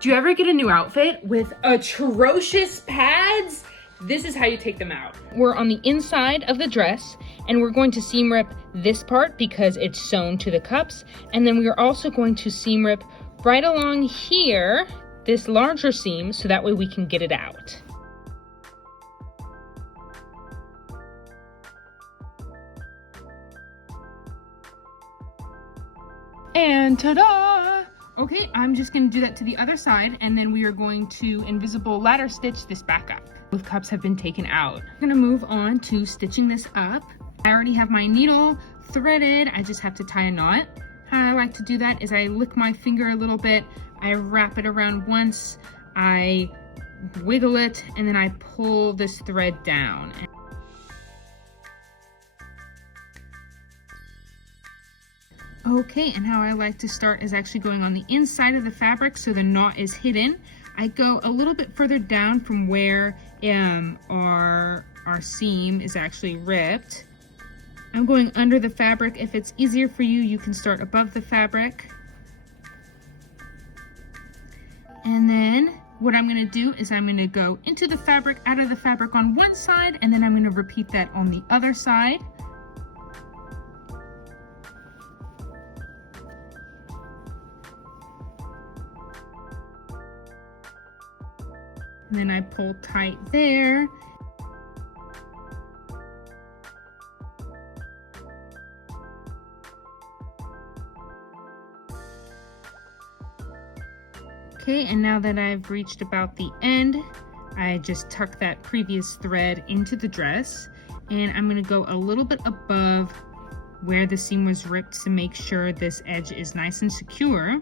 Do you ever get a new outfit with atrocious pads? This is how you take them out. We're on the inside of the dress, and we're going to seam rip this part because it's sewn to the cups. And then we are also going to seam rip right along here, this larger seam, so that way we can get it out. And ta-da! Okay, I'm just gonna do that to the other side, and then we are going to invisible ladder stitch this back up. Both cups have been taken out. I'm gonna move on to stitching this up. I already have my needle threaded. I just have to tie a knot. How I like to do that is I lick my finger a little bit, I wrap it around once, I wiggle it, and then I pull this thread down. Okay, and how I like to start is actually going on the inside of the fabric so the knot is hidden. I go a little bit further down from where our seam is actually ripped. I'm going under the fabric. If it's easier for you, you can start above the fabric. And then what I'm gonna do is I'm gonna go into the fabric, out of the fabric on one side, and then I'm gonna repeat that on the other side. And then I pull tight there. Okay, and now that I've reached about the end, I just tuck that previous thread into the dress, and I'm gonna go a little bit above where the seam was ripped to make sure this edge is nice and secure.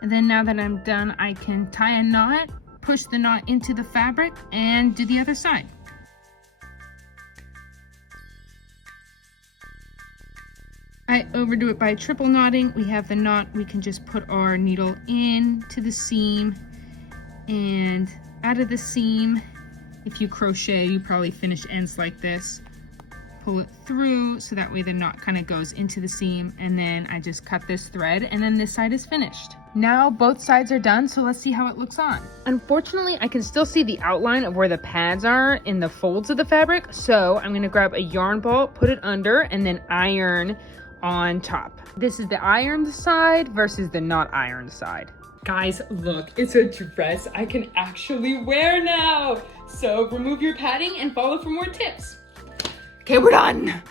And then now that I'm done, I can tie a knot, push the knot into the fabric, and do the other side. I overdo it by triple knotting. We have the knot, we can just put our needle into the seam and out of the seam. If you crochet, you probably finish ends like this. Pull it through so that way the knot kind of goes into the seam, and then I just cut this thread, and then this side is finished. Now both sides are done, so let's see how it looks on. Unfortunately, I can still see the outline of where the pads are in the folds of the fabric, so I'm gonna grab a yarn ball, put it under, and then iron on top. This is the ironed side versus the not ironed side. Guys, look, it's a dress I can actually wear now. So remove your padding and follow for more tips. Okay, we're done.